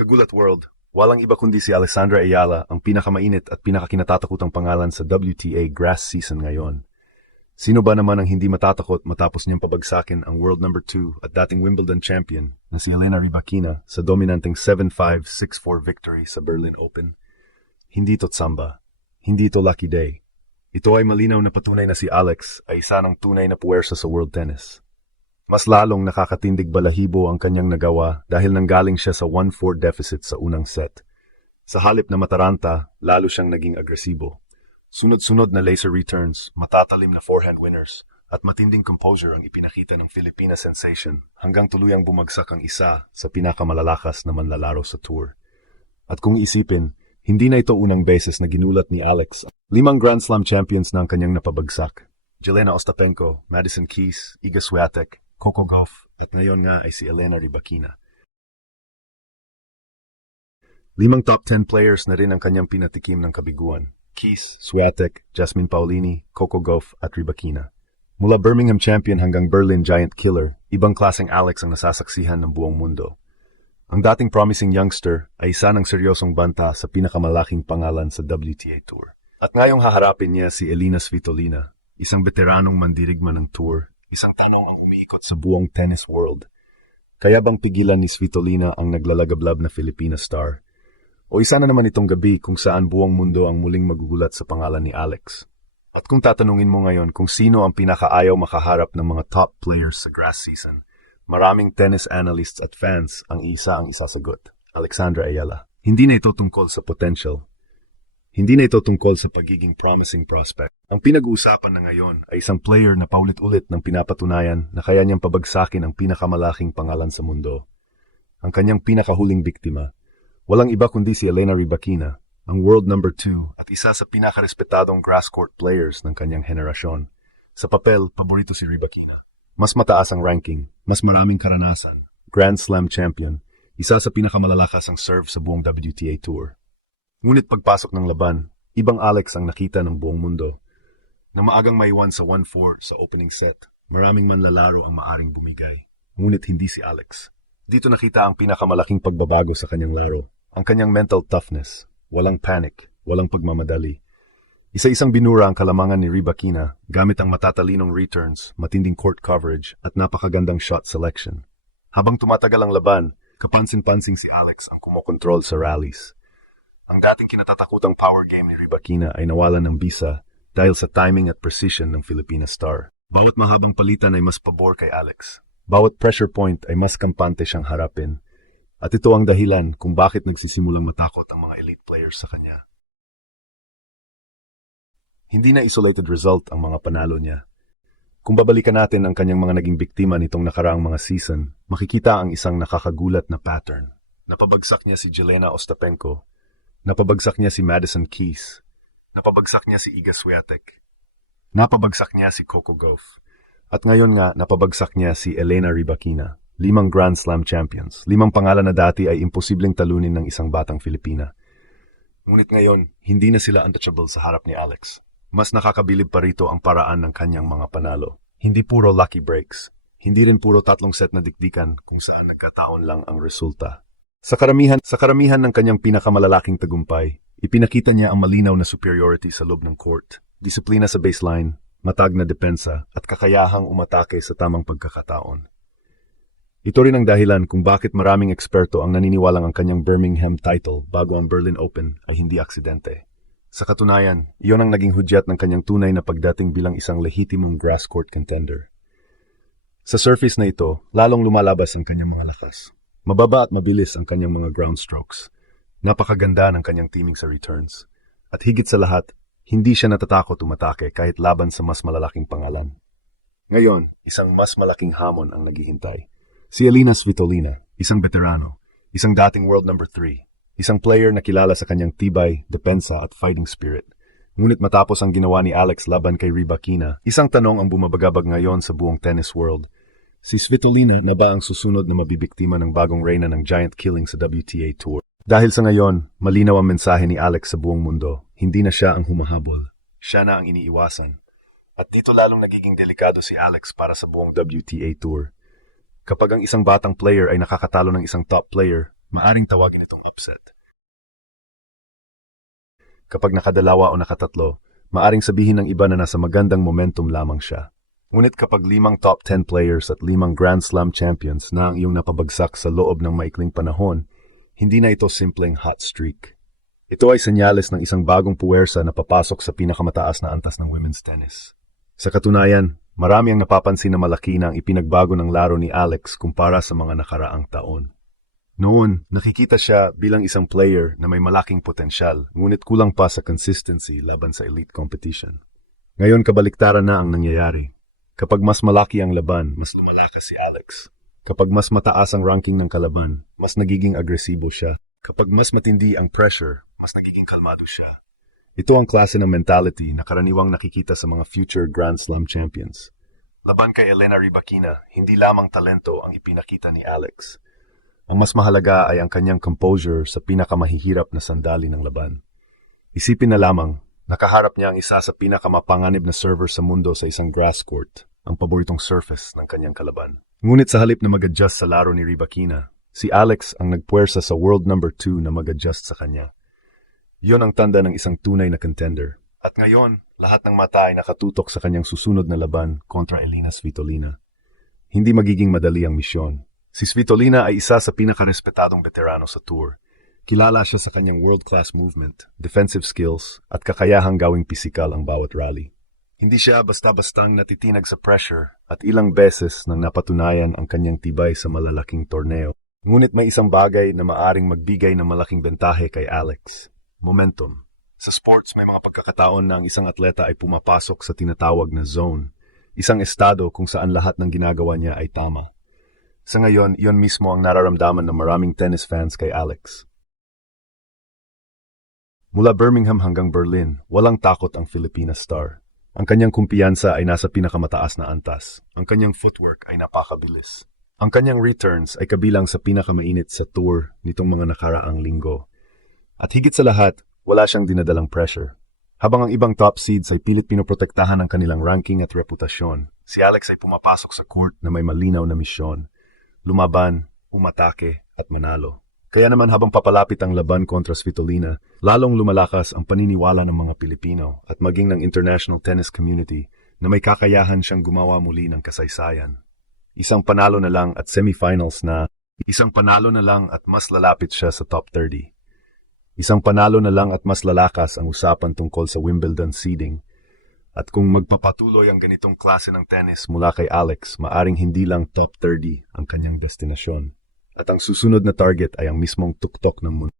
Kagulat World, walang iba kundi si Alessandra Ayala ang pinakamainit at pinakakinatatakutang pangalan sa WTA grass season ngayon. Sino ba naman ang hindi matatakot matapos niyang pabagsakin ang world number 2 at dating Wimbledon champion na si Elena Rybakina sa dominanteng 7-5, 6-4 victory sa Berlin Open? Hindi ito tsamba. Hindi ito lucky day. Ito ay malinaw na patunay na si Alex ay isa ng tunay na puwersa sa world tennis. Mas lalong nakakatindig balahibo ang kanyang nagawa dahil nanggaling siya sa 1-4 deficit sa unang set. Sa halip na mataranta, lalo siyang naging agresibo. Sunod-sunod na laser returns, matatalim na forehand winners, at matinding composure ang ipinakita ng Filipina sensation hanggang tuluyang bumagsak ang isa sa pinakamalalakas na manlalaro sa tour. At kung isipin, hindi na ito unang beses na ginulat ni Alex. 5 Grand Slam champions na ang kanyang napabagsak. Jelena Ostapenko, Madison Keys, Iga Swiatek, Coco Gauff, at ngayon nga ay si Elena Rybakina. 5 top 10 players na rin ang kanyang pinatikim ng kabiguan. Keys, Swiatek, Jasmine Paolini, Coco Gauff at Rybakina. Mula Birmingham champion hanggang Berlin giant killer, ibang klaseng Alex ang nasasaksihan ng buong mundo. Ang dating promising youngster ay isa ng seryosong banta sa pinakamalaking pangalan sa WTA Tour. At ngayong haharapin niya si Elina Svitolina, isang veteranong mandirigma ng tour, isang tanong ang umiikot sa buong tennis world. Kaya bang pigilan ni Svitolina ang naglalagablab na Filipina star? O isa na naman itong gabi kung saan buong mundo ang muling magugulat sa pangalan ni Alex? At kung tatanungin mo ngayon kung sino ang pinakaayaw makaharap ng mga top players sa grass season, maraming tennis analysts at fans ang isasagot. Alexandra Ayala. Hindi na ito tungkol sa potential. Hindi na ito tungkol sa pagiging promising prospect. Ang pinag-uusapan na ngayon ay isang player na paulit-ulit ng pinapatunayan na kaya niyang pabagsakin ang pinakamalaking pangalan sa mundo. Ang kanyang pinakahuling biktima. Walang iba kundi si Elena Rybakina, ang world number 2 at isa sa pinakarespetadong grass court players ng kanyang henerasyon. Sa papel, paborito si Rybakina. Mas mataas ang ranking, mas maraming karanasan, Grand Slam champion, isa sa pinakamalalakas ang serve sa buong WTA Tour. Ngunit pagpasok ng laban, ibang Alex ang nakita ng buong mundo. Na maagang maiwan sa 1-4 sa opening set, maraming manlalaro ang maaring bumigay. Ngunit hindi si Alex. Dito nakita ang pinakamalaking pagbabago sa kanyang laro. Ang kanyang mental toughness, walang panic, walang pagmamadali. Isa-isang binura ang kalamangan ni Rybakina gamit ang matatalinong returns, matinding court coverage at napakagandang shot selection. Habang tumatagal ang laban, kapansin-pansing si Alex ang kumokontrol sa rallies. Ang dating kinatatakutang power game ni Rybakina ay nawalan ng bisa dahil sa timing at precision ng Filipina star. Bawat mahabang palitan ay mas pabor kay Alex. Bawat pressure point ay mas kampante siyang harapin. At ito ang dahilan kung bakit nagsisimulang matakot ang mga elite players sa kanya. Hindi na isolated result ang mga panalo niya. Kung babalikan natin ang kanyang mga naging biktima nitong nakaraang mga season, makikita ang isang nakakagulat na pattern. Napabagsak niya si Jelena Ostapenko. Napabagsak niya si Madison Keys. Napabagsak niya si Iga Swiatek. Napabagsak niya si Coco Gauff. At ngayon nga, napabagsak niya si Elena Rybakina. 5 Grand Slam champions. 5 pangalan na dati ay imposibleng talunin ng isang batang Filipina. Ngunit ngayon, hindi na sila untouchable sa harap ni Alex. Mas nakakabilib pa rito ang paraan ng kanyang mga panalo. Hindi puro lucky breaks. Hindi rin puro 3 set na dikdikan kung saan nagkataon lang ang resulta. Sa karamihan ng kanyang pinakamalalaking tagumpay, ipinakita niya ang malinaw na superiority sa loob ng court, disiplina sa baseline, matag na depensa at kakayahang umatake sa tamang pagkakataon. Ito rin ang dahilan kung bakit maraming eksperto ang naniniwalang ang kanyang Birmingham title bago ang Berlin Open ay hindi aksidente. Sa katunayan, iyon ang naging hudyat ng kanyang tunay na pagdating bilang isang lehitimong grass court contender. Sa surface na ito, lalong lumalabas ang kanyang mga lakas. Mababa at mabilis ang kanyang mga ground strokes. Napakaganda ng kanyang teaming sa returns. At higit sa lahat, hindi siya natatakot umatake kahit laban sa mas malalaking pangalan. Ngayon, isang mas malaking hamon ang naghihintay. Si Elina Svitolina, isang veterano, isang dating world number 3, isang player na kilala sa kanyang tibay, depensa at fighting spirit. Ngunit matapos ang ginawa ni Alex laban kay Rybakina, isang tanong ang bumabagabag ngayon sa buong tennis world. Si Svitolina na ba ang susunod na mabibiktima ng bagong reyna ng giant killing sa WTA Tour? Dahil sa ngayon, malinaw ang mensahe ni Alex sa buong mundo. Hindi na siya ang humahabol. Siya na ang iniiwasan. At dito lalong nagiging delikado si Alex para sa buong WTA Tour. Kapag ang isang batang player ay nakakatalo ng isang top player, maaring tawagin itong upset. Kapag nakadalawa o nakatatlo, maaring sabihin ng iba na nasa magandang momentum lamang siya. Ngunit kapag 5 top 10 players at 5 Grand Slam champions na ang iyong napabagsak sa loob ng maikling panahon, hindi na ito simpleng hot streak. Ito ay senyales ng isang bagong puwersa na papasok sa pinakamataas na antas ng women's tennis. Sa katunayan, marami ang napapansin na malaki na ang ipinagbago ng laro ni Alex kumpara sa mga nakaraang taon. Noon, nakikita siya bilang isang player na may malaking potensyal, ngunit kulang pa sa consistency laban sa elite competition. Ngayon kabaliktaran na ang nangyayari. Kapag mas malaki ang laban, mas lumalakas si Alex. Kapag mas mataas ang ranking ng kalaban, mas nagiging agresibo siya. Kapag mas matindi ang pressure, mas nagiging kalmado siya. Ito ang klase ng mentality na karaniwang nakikita sa mga future Grand Slam champions. Laban kay Elena Rybakina, hindi lamang talento ang ipinakita ni Alex. Ang mas mahalaga ay ang kanyang composure sa pinakamahihirap na sandali ng laban. Isipin na lamang, nakaharap niya ang isa sa pinakamapanganib na server sa mundo sa isang grass court, ang paboritong surface ng kanyang kalaban. Ngunit sa halip na mag-adjust sa laro ni Rybakina, si Alex ang nagpuwersa sa world number 2 na mag-adjust sa kanya. Iyon ang tanda ng isang tunay na contender. At ngayon, lahat ng mata ay nakatutok sa kanyang susunod na laban kontra Elina Svitolina. Hindi magiging madali ang misyon. Si Svitolina ay isa sa pinakarespetadong veterano sa tour. Kilala siya sa kanyang world-class movement, defensive skills, at kakayahang gawing pisikal ang bawat rally. Hindi siya basta-bastang natitinag sa pressure at ilang beses nang napatunayan ang kanyang tibay sa malalaking torneo. Ngunit may isang bagay na maaring magbigay ng malaking bentahe kay Alex. Momentum. Sa sports, may mga pagkakataon na ang isang atleta ay pumapasok sa tinatawag na zone, isang estado kung saan lahat ng ginagawa niya ay tama. Sa ngayon, iyon mismo ang nararamdaman ng maraming tennis fans kay Alex. Mula Birmingham hanggang Berlin, walang takot ang Filipina star. Ang kanyang kumpiyansa ay nasa pinakamataas na antas. Ang kanyang footwork ay napakabilis. Ang kanyang returns ay kabilang sa pinakamainit sa tour nitong mga nakaraang linggo. At higit sa lahat, wala siyang dinadalang pressure. Habang ang ibang top seeds ay pilit pinoprotektahan ang kanilang ranking at reputasyon, si Alex ay pumapasok sa court na may malinaw na misyon. Lumaban, umatake, at manalo. Kaya naman habang papalapit ang laban kontra Svitolina, lalong lumalakas ang paniniwala ng mga Pilipino at maging ng international tennis community na may kakayahan siyang gumawa muli ng kasaysayan. Isang panalo na lang at semifinals na, isang panalo na lang at mas lalapit siya sa top 30. Isang panalo na lang at mas lalakas ang usapan tungkol sa Wimbledon seeding. At kung magpapatuloy ang ganitong klase ng tennis mula kay Alex, maaring hindi lang top 30 ang kanyang destinasyon. At ang susunod na target ay ang mismong tuktok ng mundo.